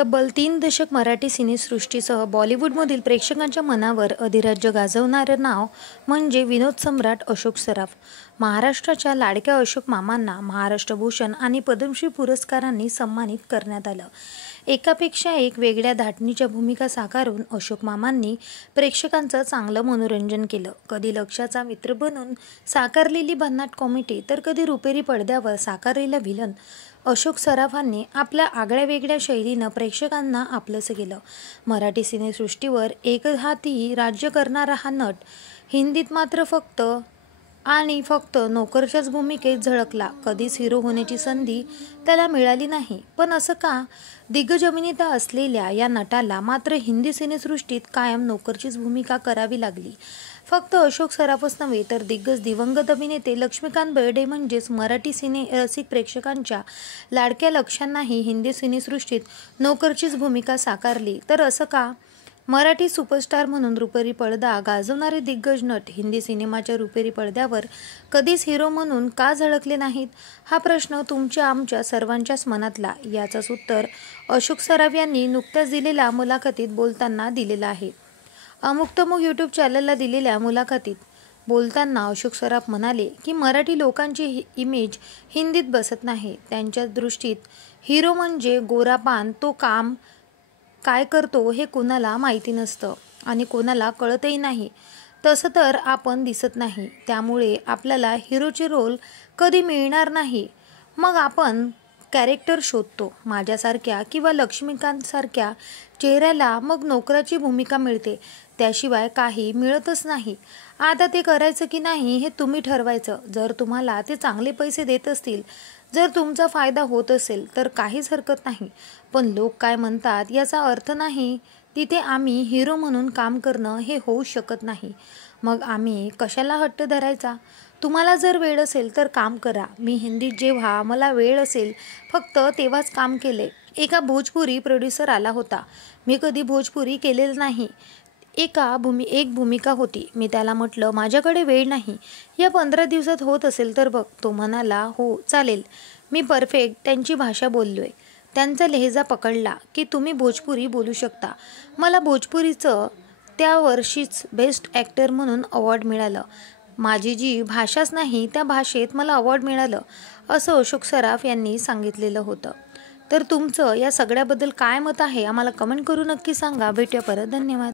तब्बल 3 दशक मराठी सिनेसृष्टीसह बॉलिवूडमधील प्रेक्षकांच्या मनावर अधिराज्य गाजवणारं नाव म्हणजे विनोद सम्राट अशोक सराफ। महाराष्ट्राच्या लाडक्या अशोक मामांना महाराष्ट्र भूषण आणि पद्मश्री पुरस्कारांनी सन्मानित करण्यात आलं। एकापेक्षा एक वेगळ्या धाटणीच्या भूमिका साकारून अशोक मामांनी प्रेक्षकांचं चांगलं मनोरंजन केलं। कधी लक्ष्याचा मित्र बनून साकारलेली भन्नाट कॉमेडी तर कधी रुपेरी पडद्यावर साकारलेला व्हिलन अशोक सराफांनी आपल्या आगळ्या-वेगळ्या शैलीनं प्रेक्षकांना आपलंसं केलं। मराठी सिनेसृष्टीवर एकहाती राज्य करणारा हा नट हिंदीत मात्र फक्त नोकरच्याच भूमिकेत झळकला। कधीच हिरो होण्याची संधी त्याला मिळाली नाही। पण असं का? दिग्गज अभिनेता असलेल्या या नटाला मात्र हिंदी सिनेसृष्टीत कायम नोकरचीच भूमिका करावी लागली। फक्त अशोक सराफच नव्हे तर दिग्गज दिवंगत अभिनेते लक्ष्मीकांत बेर्डे म्हणजेच मराठी सिने रसिक प्रेक्षकांच्या लाडक्या लक्ष्यांनाही हिंदी सिनेसृष्टीत नोकरचीच भूमिका साकारली। तर असं का? मराठी सुपरस्टार म्हणून रुपेरी पडदा गाजवणारे दिग्गज नट हिंदी सिनेमाच्या रुपेरी पडद्यावर कधीच हिरो म्हणून का झळकले नाहीत? हा प्रश्न तुमच्या आमच्या सर्वांच्याच मनातला। याचंच उत्तर अशोक सराफ यांनी नुकत्याच दिलेल्या मुलाखतीत बोलताना दिलेलं आहे। अमुक यूट्यूब चॅनलला दिलेल्या मुलाखतीत बोलताना अशोक सराफ म्हणाले की मराठी लोकांची इमेज हिंदीत बसत नाही। त्यांच्या दृष्टीत हिरो म्हणजे गोरापान, तो काम काय करतो हे कोणाला माहिती नसतं आणि कोणाला कळतही नाही। तसं तर आपण दिसत नाही, त्यामुळे आपल्याला हिरोचे रोल कधी मिळणार नाही। मग आपण कॅरेक्टर शोधतो। माझ्यासारख्या किंवा लक्ष्मीकांतसारख्या चेहऱ्याला मग नोकराची भूमिका मिळते, त्याशिवाय काही मिळतच नाही। आता ते करायचं की नाही हे तुम्ही ठरवायचं। जर तुम्हाला ते चांगले पैसे देत असतील, जर तुमचा फायदा होत असेल तर काहीच हरकत नाही। पण लोक काय म्हणतात याचा अर्थ नाही तिथे आम्ही हिरो म्हणून काम करणं हे होऊ शकत नाही। मग आम्ही कशाला हट्ट धरायचा? तुम्हाला जर वेळ असेल तर काम करा। मी हिंदीत जेव्हा मला वेळ असेल फक्त तेव्हाच काम केले। एका भोजपुरी प्रोड्युसर आला होता, मी कधी भोजपुरी केलेलं नाही। एक भूमिका होती, मी त्याला म्हटलं माझ्याकडे वेळ नाही, या 15 दिवसात होत असेल तर बघ। तो म्हणाला हो चालेल, मी परफेक्ट त्यांची भाषा बोललोय। त्यांचा लहेजा पकडला की तुम्ही भोजपुरी बोलू शकता। मला भोजपुरीचं त्या वर्षीच बेस्ट ॲक्टर म्हणून अवॉर्ड मिळालं। माझी जी भाषाच नाही त्या भाषेत मला अवॉर्ड मिळालं, असं अशोक सराफ यांनी सांगितलेलं होतं। तर तुमचं या सगळ्याबद्दल काय मत आहे आम्हाला कमेंट करून नक्की सांगा। भेटूया परत, धन्यवाद।